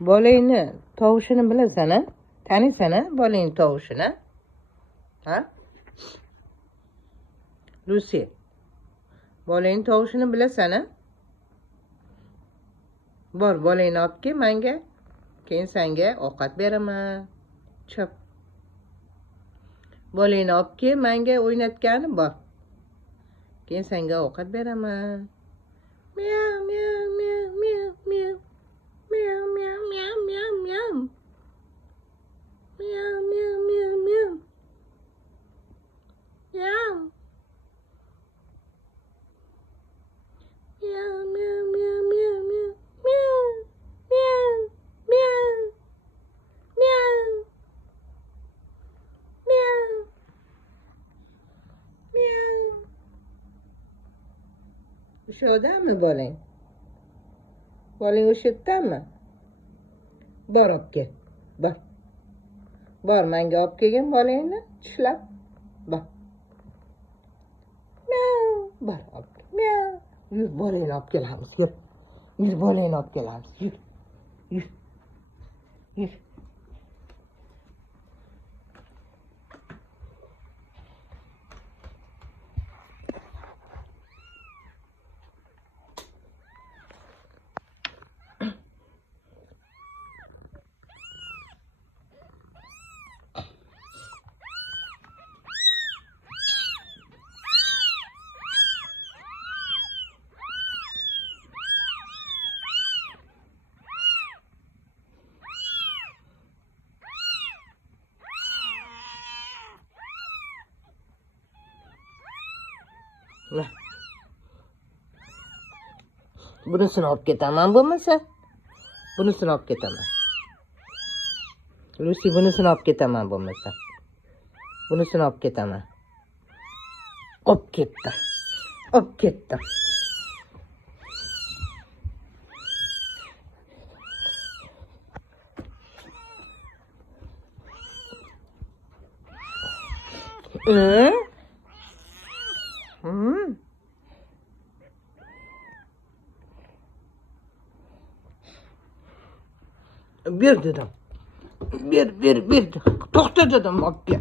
Bolangni tovushini bilasan-a? Taniysan-a bolangni tovushini? Ha? Lucy. Bolangni tovushini bilasan-a? Bor, bolangni olib kel menga. Keyin senga ovqat beraman. Chop. Bolangni olib kel menga o'ynatgani bor. Keyin senga ovqat beraman. Miyav, miyav, miyav, miyav, miyav. Miyav, miyav, miyav, miyav, miyav. Miyav, miyav, miyav, miyav. Miyav. Miyav, miyav, miyav, miyav, miyav. Miyav, miyav, miyav. Miyav. Miyav. Miyav. O'sha odammi bolang? Bolang o'sha yerdami? Bor olib kel. Bor. Bor, menga olib kelgin bolangni, tishlab. Bor. Miyav. Bor, olib kel. Miyav. Yur, bolangni olib kelamiz. Yur. Yur, bolangni olib kelamiz. Yur. Yur. Yur. Nah. Bunisini olib ketaman bo'lmasa. Bunisini olib ketaman. Lucy, bunisini olib ketaman bo'lmasa. Bunisini olib ketaman. Olib ketdim. Olib ketdim. Bir dedim. Bir. To'xta dedim, olib kel.